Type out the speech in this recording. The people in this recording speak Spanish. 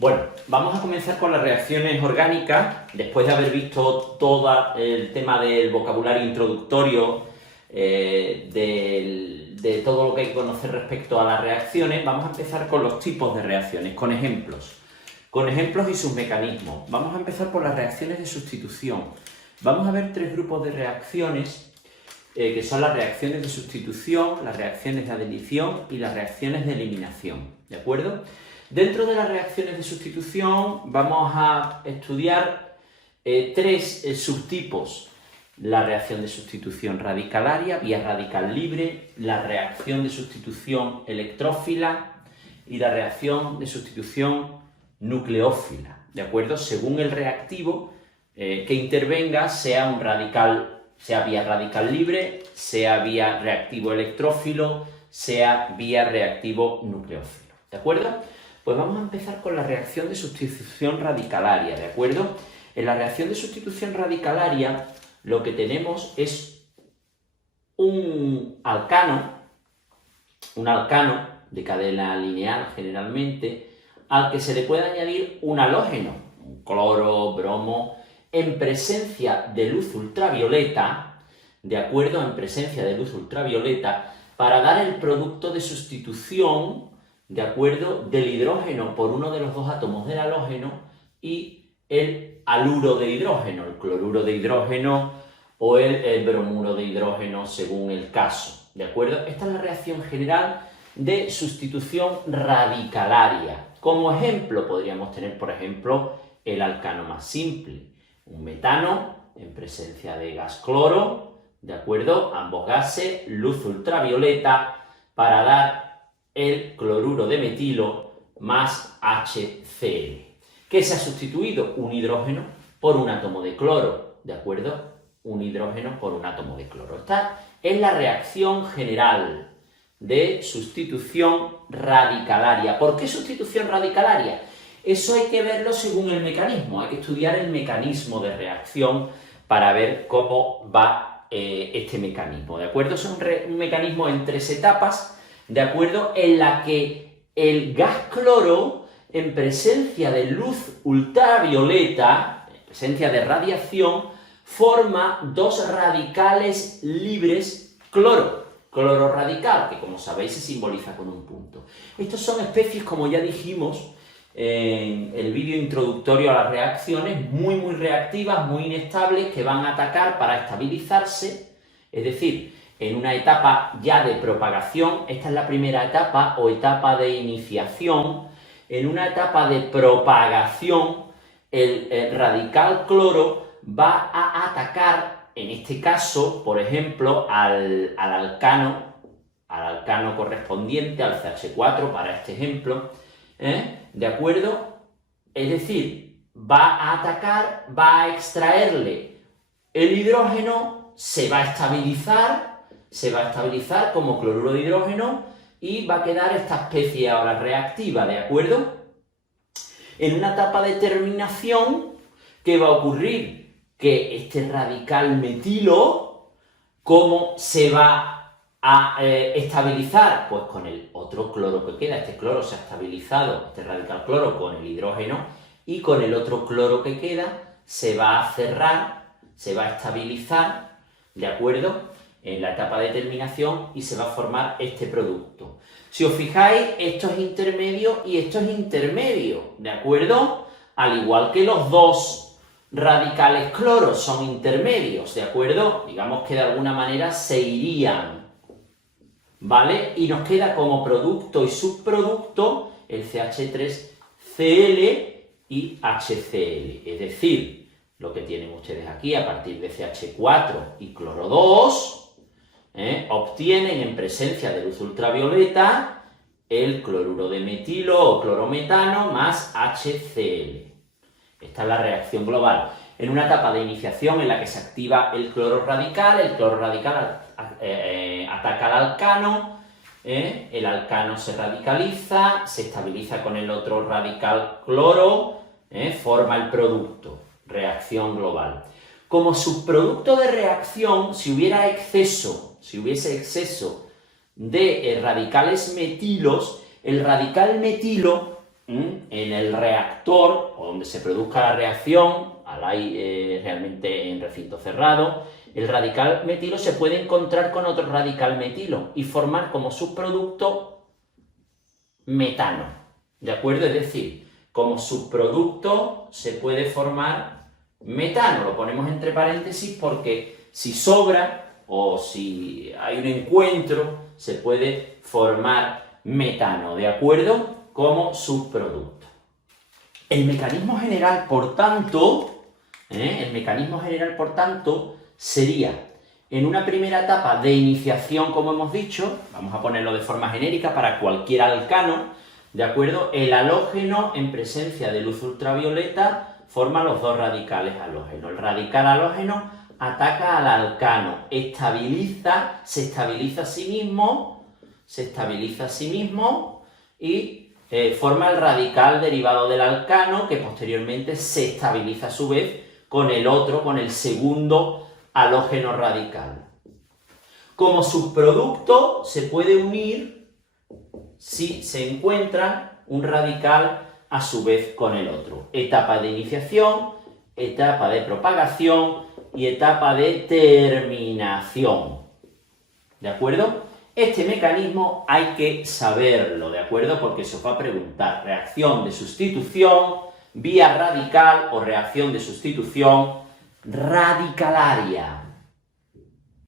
Bueno, vamos a comenzar con las reacciones orgánicas, después de haber visto todo el tema del vocabulario introductorio, de todo lo que hay que conocer respecto a las reacciones. Vamos a empezar con los tipos de reacciones, con ejemplos y sus mecanismos. Vamos a empezar por las reacciones de sustitución. Vamos a ver tres grupos de reacciones, que son las reacciones de sustitución, las reacciones de adición y las reacciones de eliminación, ¿de acuerdo? Dentro de las reacciones de sustitución vamos a estudiar tres subtipos: la reacción de sustitución radicalaria, vía radical libre, la reacción de sustitución electrófila y la reacción de sustitución nucleófila, ¿de acuerdo? Según el reactivo que intervenga, sea vía radical libre, sea vía reactivo electrófilo, sea vía reactivo nucleófilo, ¿de acuerdo? Pues vamos a empezar con la reacción de sustitución radicalaria, ¿de acuerdo? En la reacción de sustitución radicalaria lo que tenemos es un alcano de cadena lineal generalmente, al que se le puede añadir un halógeno, un cloro, bromo, en presencia de luz ultravioleta, ¿de acuerdo? En presencia de luz ultravioleta, para dar el producto de sustitución, ¿de acuerdo?, del hidrógeno por uno de los dos átomos del halógeno y el haluro de hidrógeno, el cloruro de hidrógeno o el bromuro de hidrógeno, según el caso, ¿de acuerdo? Esta es la reacción general de sustitución radicalaria. Como ejemplo podríamos tener, por ejemplo, el alcano más simple, un metano en presencia de gas cloro, ¿de acuerdo? Ambos gases, luz ultravioleta, para dar el cloruro de metilo más HCl. ¿Qué se ha sustituido? Un hidrógeno por un átomo de cloro, ¿de acuerdo? Un hidrógeno por un átomo de cloro. Esta es la reacción general de sustitución radicalaria. ¿Por qué sustitución radicalaria? Eso hay que verlo según el mecanismo, hay que estudiar el mecanismo de reacción para ver cómo va este mecanismo, ¿de acuerdo? Es un mecanismo en tres etapas, ¿de acuerdo?, en la que el gas cloro, en presencia de luz ultravioleta, en presencia de radiación, forma dos radicales libres cloro radical, que como sabéis se simboliza con un punto. Estos son especies, como ya dijimos en el vídeo introductorio a las reacciones, muy reactivas, muy inestables, que van a atacar para estabilizarse, es decir, en una etapa ya de propagación. Esta es la primera etapa o etapa de iniciación. En una etapa de propagación, el radical cloro va a atacar, en este caso, por ejemplo, al alcano correspondiente, al CH4 para este ejemplo, ¿de acuerdo? Es decir, va a atacar, va a extraerle el hidrógeno, se va a estabilizar como cloruro de hidrógeno y va a quedar esta especie ahora reactiva, ¿de acuerdo? En una etapa de terminación, ¿qué va a ocurrir? Que este radical metilo, ¿cómo se va a estabilizar? Pues con el otro cloro que queda. Este cloro se ha estabilizado, este radical cloro, con el hidrógeno, y con el otro cloro que queda se va a cerrar, se va a estabilizar, ¿de acuerdo?, en la etapa de terminación, y se va a formar este producto. Si os fijáis, esto es intermedio y esto es intermedio, ¿de acuerdo? Al igual que los dos radicales cloros son intermedios, ¿de acuerdo? Digamos que de alguna manera se irían, ¿vale? Y nos queda como producto y subproducto el CH3Cl y HCl, es decir, lo que tienen ustedes aquí a partir de CH4 y cloro 2, obtienen en presencia de luz ultravioleta el cloruro de metilo o clorometano más HCl. Esta es la reacción global. En una etapa de iniciación en la que se activa el cloro radical ataca al alcano, el alcano se radicaliza, se estabiliza con el otro radical cloro, forma el producto, reacción global. Como subproducto de reacción, si hubiese exceso de radicales metilos, el radical metilo en el reactor, o donde se produzca la reacción, realmente en recinto cerrado, el radical metilo se puede encontrar con otro radical metilo y formar como subproducto metano, ¿de acuerdo? Es decir, como subproducto se puede formar metano, lo ponemos entre paréntesis porque si sobra o si hay un encuentro se puede formar metano, ¿de acuerdo? Como subproducto. El mecanismo general, por tanto, sería en una primera etapa de iniciación, como hemos dicho, vamos a ponerlo de forma genérica para cualquier alcano, ¿de acuerdo? El halógeno en presencia de luz ultravioleta forma los dos radicales halógenos. El radical halógeno ataca al alcano, se estabiliza a sí mismo y forma el radical derivado del alcano que posteriormente se estabiliza a su vez con el segundo halógeno radical. Como subproducto se puede unir si se encuentra un radical a su vez con el otro. Etapa de iniciación, etapa de propagación y etapa de terminación. ¿De acuerdo? Este mecanismo hay que saberlo, ¿de acuerdo? Porque se os va a preguntar reacción de sustitución, vía radical o reacción de sustitución radicalaria.